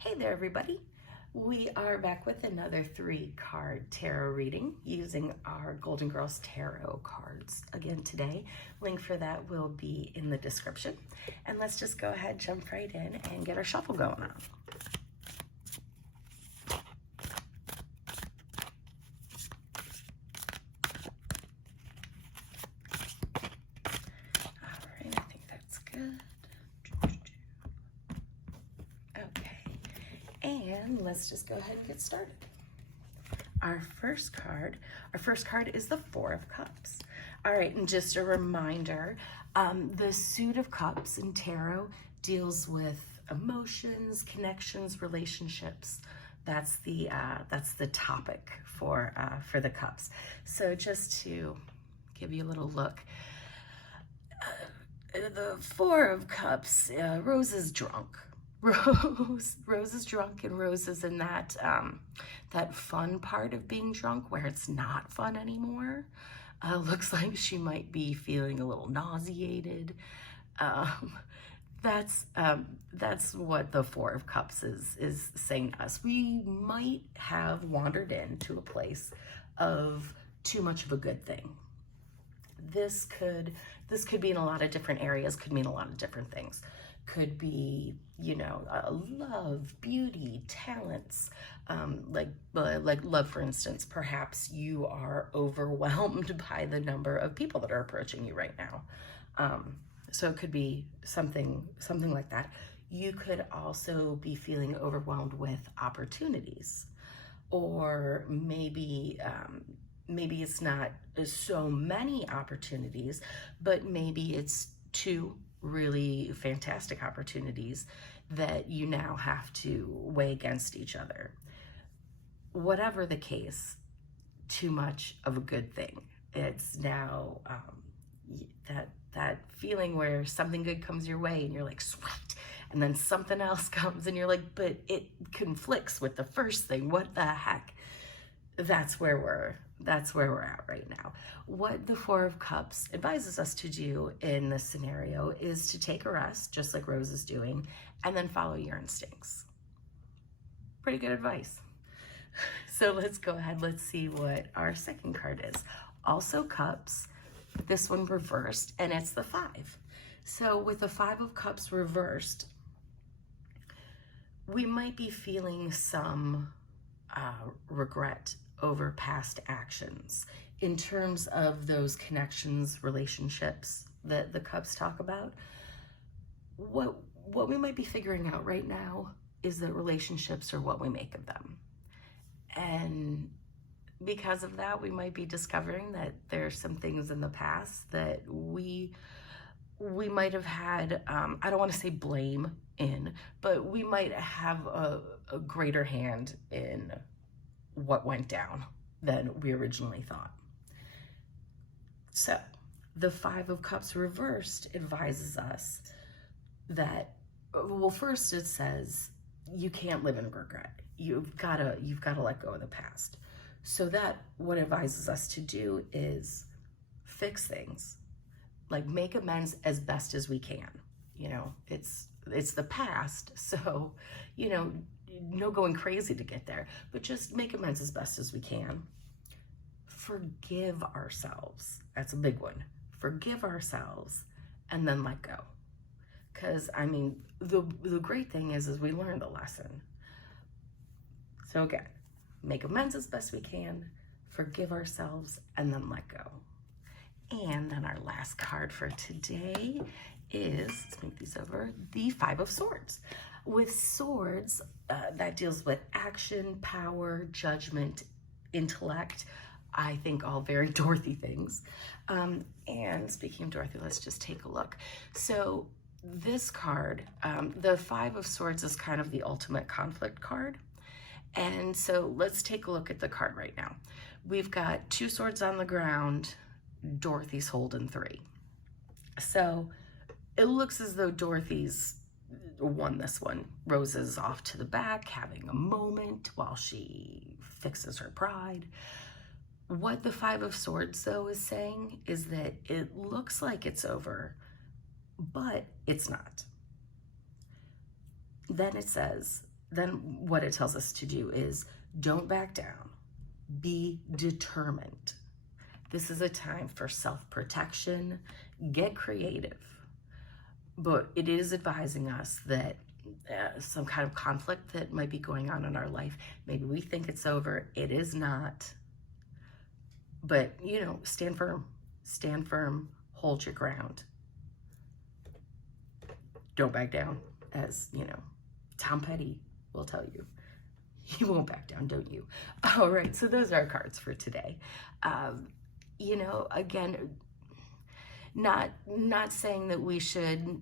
Hey there, everybody. We are back with another 3-card tarot reading using our Golden Girls Tarot cards again today. Link for that will be in the description. And let's just go ahead, jump right in, and get our shuffle going on. All right, I think that's good. Okay, and let's just go ahead and get started. Our first card is the Four of Cups. All right, and just a reminder, the Suit of Cups in tarot deals with emotions, connections, relationships. That's the topic for the cups. So just to give you a little look, the Four of Cups, Rose is drunk. Rose is drunk, and Rose is in that that fun part of being drunk where it's not fun anymore. Looks like she might be feeling a little nauseated. That's what the Four of Cups is saying to us. We might have wandered into a place of too much of a good thing. This could be in a lot of different areas, could mean a lot of different things. Could be, love, beauty, talents, like love, for instance. Perhaps you are overwhelmed by the number of people that are approaching you right now. So it could be something like that. You could also be feeling overwhelmed with opportunities, or maybe it's not so many opportunities, but maybe it's two really fantastic opportunities that you now have to weigh against each other. Whatever the case, too much of a good thing. It's now that feeling where something good comes your way and you're like, sweet, and then something else comes and you're like, but it conflicts with the first thing. What the heck? That's where we're at right now. What the Four of Cups advises us to do in this scenario is to take a rest, just like Rose is doing, and then follow your instincts. Pretty good advice. So let's go ahead, let's see what our second card is. Also Cups, this one reversed, and it's the 5. So with the 5 of Cups reversed, we might be feeling some regret over past actions in terms of those connections, relationships that the Cups talk about. What we might be figuring out right now is that relationships are what we make of them. And because of that, we might be discovering that there's some things in the past that we might have had, I don't want to say blame in, but we might have a greater hand in what went down than we originally thought. So the 5 of Cups reversed advises us that, well, first it says you can't live in regret. You've got to let go of the past. So that what advises us to do is fix things, like make amends as best as we can. It's the past, so no going crazy to get there, but just make amends as best as we can. Forgive ourselves. That's a big one. Forgive ourselves and then let go. Because the great thing is we learned the lesson. So again, make amends as best we can, forgive ourselves, and then let go. And then our last card for today is, let's move these over, the 5 of Swords. With swords, that deals with action, power, judgment, intellect. I think all very Dorothy things. And speaking of Dorothy, let's just take a look. So this card, the 5 of Swords is kind of the ultimate conflict card. And so let's take a look at the card right now. We've got 2 swords on the ground. Dorothy's holding 3. So it looks as though Dorothy's won this one. Rose is off to the back, having a moment while she fixes her pride. What the 5 of Swords, though, is saying is that it looks like it's over, but it's not. Then it says, then what it tells us to do is don't back down, be determined. This is a time for self-protection, get creative, but it is advising us that some kind of conflict that might be going on in our life, maybe we think it's over, it is not, but stand firm, hold your ground. Don't back down, as Tom Petty will tell you. You won't back down, don't you? All right, so those are our cards for today. Again, not saying that we should,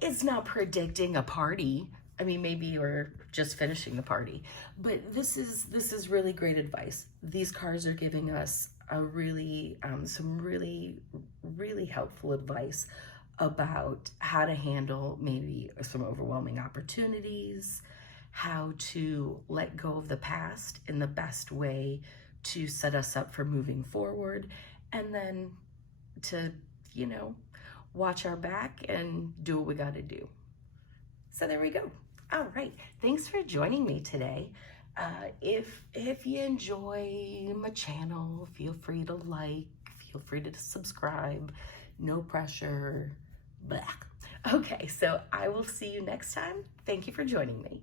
it's not predicting a party. I mean, maybe you're just finishing the party, but this is really great advice. These cards are giving us a really, some really, really helpful advice about how to handle maybe some overwhelming opportunities, how to let go of the past in the best way to set us up for moving forward, and then to, watch our back and do what we got to do. So there we go. All right. Thanks for joining me today. If you enjoy my channel, feel free to like, feel free to subscribe. No pressure. Blah. Okay, so I will see you next time. Thank you for joining me.